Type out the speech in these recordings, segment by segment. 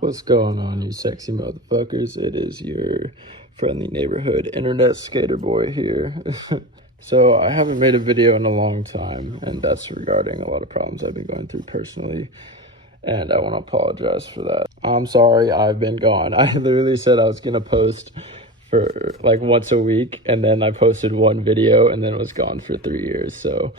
What's going on, you sexy motherfuckers? It is your friendly neighborhood internet skater boy here. So I haven't made a video in a long time, and that's regarding a lot of problems I've been going through personally, and I want to apologize for that. I'm sorry I've been gone. I literally said I was gonna post for like once a week, and then I posted one video and then was gone for 3 years. So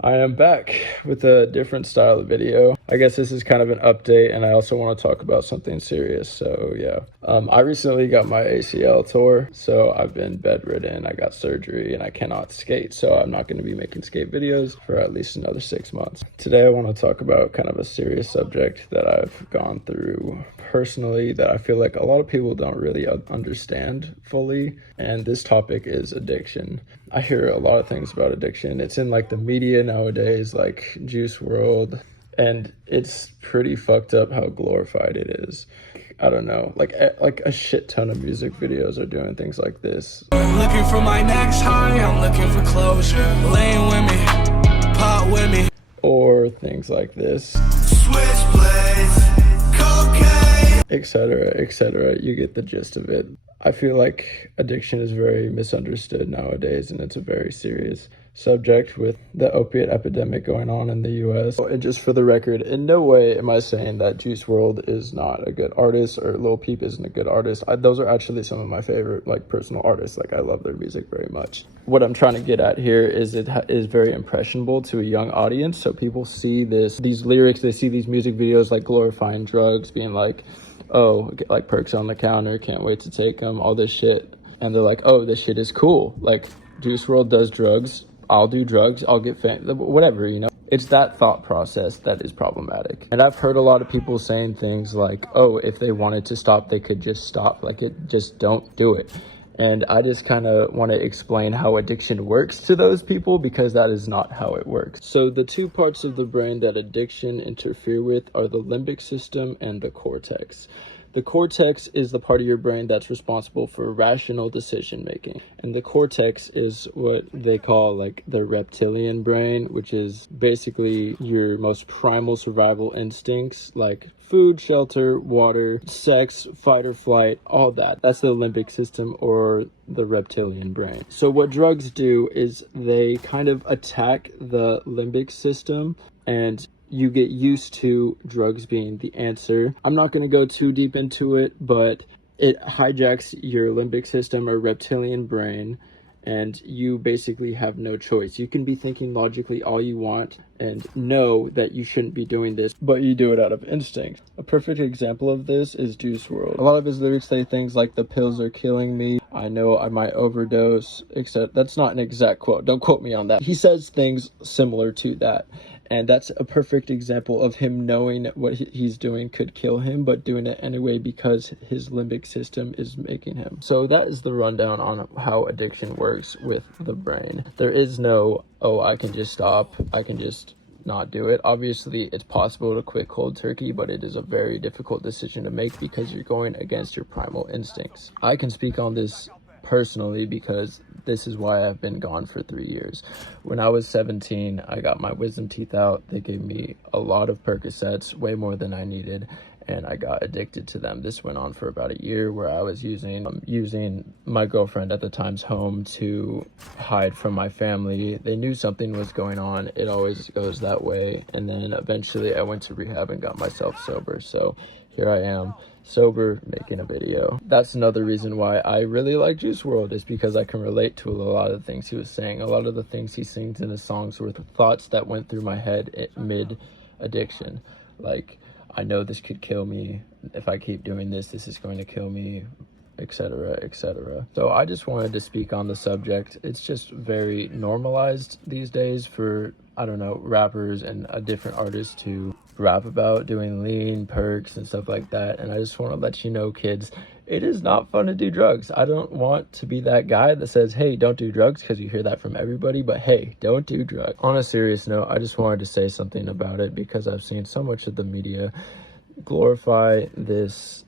I am back with a different style of video. I guess this is kind of an update, and I also want to talk about something serious. So yeah, I recently got my ACL tore, so I've been bedridden. I got surgery and I cannot skate, so I'm not going to be making skate videos for at least another 6 months. Today I want to talk about kind of a serious subject that I've gone through personally that I feel like a lot of people don't really understand fully, and this topic is addiction. I hear a lot of things about addiction. It's in like the media nowadays, like Juice WRLD, and it's pretty fucked up how glorified it is. I don't know, like a shit ton of music videos are doing things like this. I'm looking for my next high, I'm looking for closure. Laying with me, pot with me. Or things like this. Switchblades, cocaine, etc., etc. You get the gist of it. I feel like addiction is very misunderstood nowadays, and it's a very serious subject with the opiate epidemic going on in the US. And just for the record, in no way am I saying that Juice WRLD is not a good artist or Lil Peep isn't a good artist. Those are actually some of my favorite like personal artists. Like I love their music very much. What I'm trying to get at here is it is very impressionable to a young audience. So people see these lyrics, they see these music videos like glorifying drugs, being like, oh, like perks on the counter, can't wait to take them, all this shit. And they're like, oh, this shit is cool. Like Juice WRLD does drugs, I'll do drugs, I'll get whatever, you know. It's that thought process that is problematic. And I've heard a lot of people saying things like, oh, if they wanted to stop, they could just stop. Like just don't do it. And I just kind of want to explain how addiction works to those people, because that is not how it works. So the two parts of the brain that addiction interfere with are the limbic system and the cortex. The cortex is the part of your brain that's responsible for rational decision making. And the cortex is what they call like the reptilian brain, which is basically your most primal survival instincts like food, shelter, water, sex, fight or flight, all that. That's the limbic system or the reptilian brain. So what drugs do is they kind of attack the limbic system, and you get used to drugs being the answer. I'm not going to go too deep into it, but it hijacks your limbic system or reptilian brain, and you basically have no choice. You can be thinking logically all you want and know that you shouldn't be doing this, but you do it out of instinct. A perfect example of this is Juice WRLD. A lot of his lyrics say things like, the pills are killing me, I know I might overdose, except that's not an exact quote. Don't quote me on that. He says things similar to that. And that's a perfect example of him knowing what he's doing could kill him, but doing it anyway because his limbic system is making him. So that is the rundown on how addiction works with the brain. There is no, oh, I can just stop, I can just not do it. Obviously, it's possible to quit cold turkey, but it is a very difficult decision to make because you're going against your primal instincts. I can speak on this personally because this is why I've been gone for 3 years. When I was 17, I got my wisdom teeth out. They gave me a lot of Percocets, way more than I needed, and I got addicted to them. This went on for about a year, where I was using my girlfriend at the time's home to hide from my family. They knew something was going on. It always goes that way. And then eventually I went to rehab and got myself sober. So here I am, sober, making a video. That's another reason why I really like Juice WRLD, is because I can relate to a lot of the things he was saying. A lot of the things he sings in his songs were the thoughts that went through my head mid addiction. Like, I know this could kill me. If I keep doing this, this is going to kill me, etc., etc. So I just wanted to speak on the subject. It's just very normalized these days for, I don't know, rappers and different artists to rap about doing lean, perks, and stuff like that. And I just want to let you know, kids, it is not fun to do drugs. I don't want to be that guy that says, hey, don't do drugs, because you hear that from everybody, but hey, don't do drugs. On a serious note, I just wanted to say something about it because I've seen so much of the media glorify this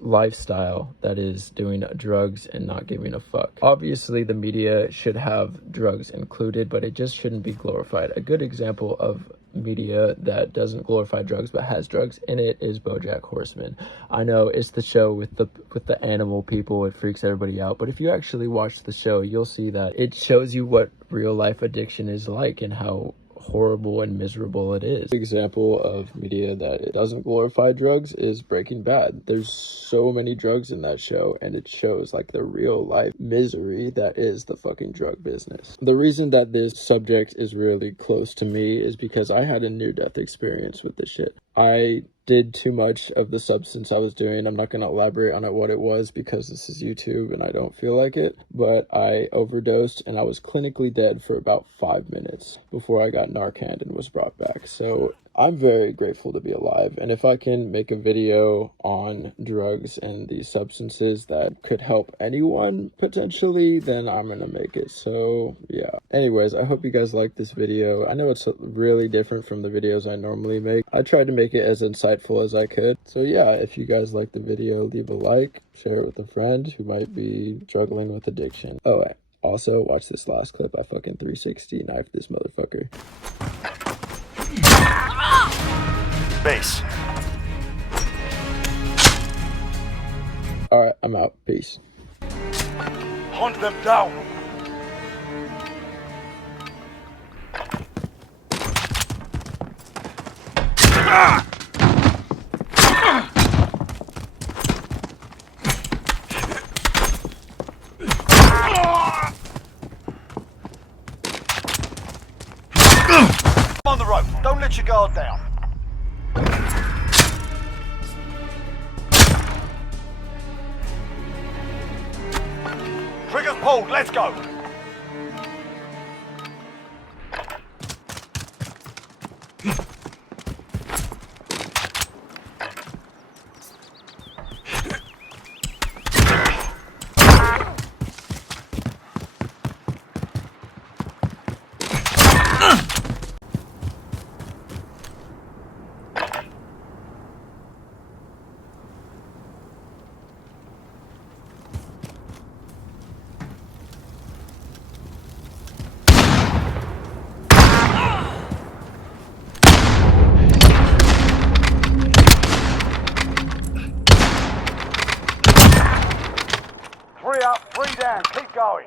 lifestyle that is doing drugs and not giving a fuck. Obviously, the media should have drugs included, but it just shouldn't be glorified. A good example of media that doesn't glorify drugs but has drugs in it is BoJack Horseman. I know it's the show with the animal people, it freaks everybody out, but if you actually watch the show, you'll see that it shows you what real life addiction is like and how horrible and miserable it is. Example of media that it doesn't glorify drugs is Breaking Bad. There's so many drugs in that show, and it shows like the real life misery that is the fucking drug business. The reason that this subject is really close to me is because I had a near-death experience with this shit. I did too much of the substance I was doing. I'm not going to elaborate on what it was because this is YouTube and I don't feel like it, but I overdosed and I was clinically dead for about 5 minutes before I got Narcan and was brought back. So I'm very grateful to be alive, and if I can make a video on drugs and these substances that could help anyone potentially, then I'm gonna make it. So yeah, anyways, I hope you guys like this video. I know it's really different from the videos I normally make. I tried to make it as insightful as I could. So yeah, if you guys like the video, leave a like, share it with a friend who might be struggling with addiction. Oh, also watch this last clip. I fucking 360 knifed this motherfucker. Base. Alright, I'm out. Peace. Hunt them down. On the rope. Don't let your guard down. Triggers pulled, let's go! Three up, three down, keep going.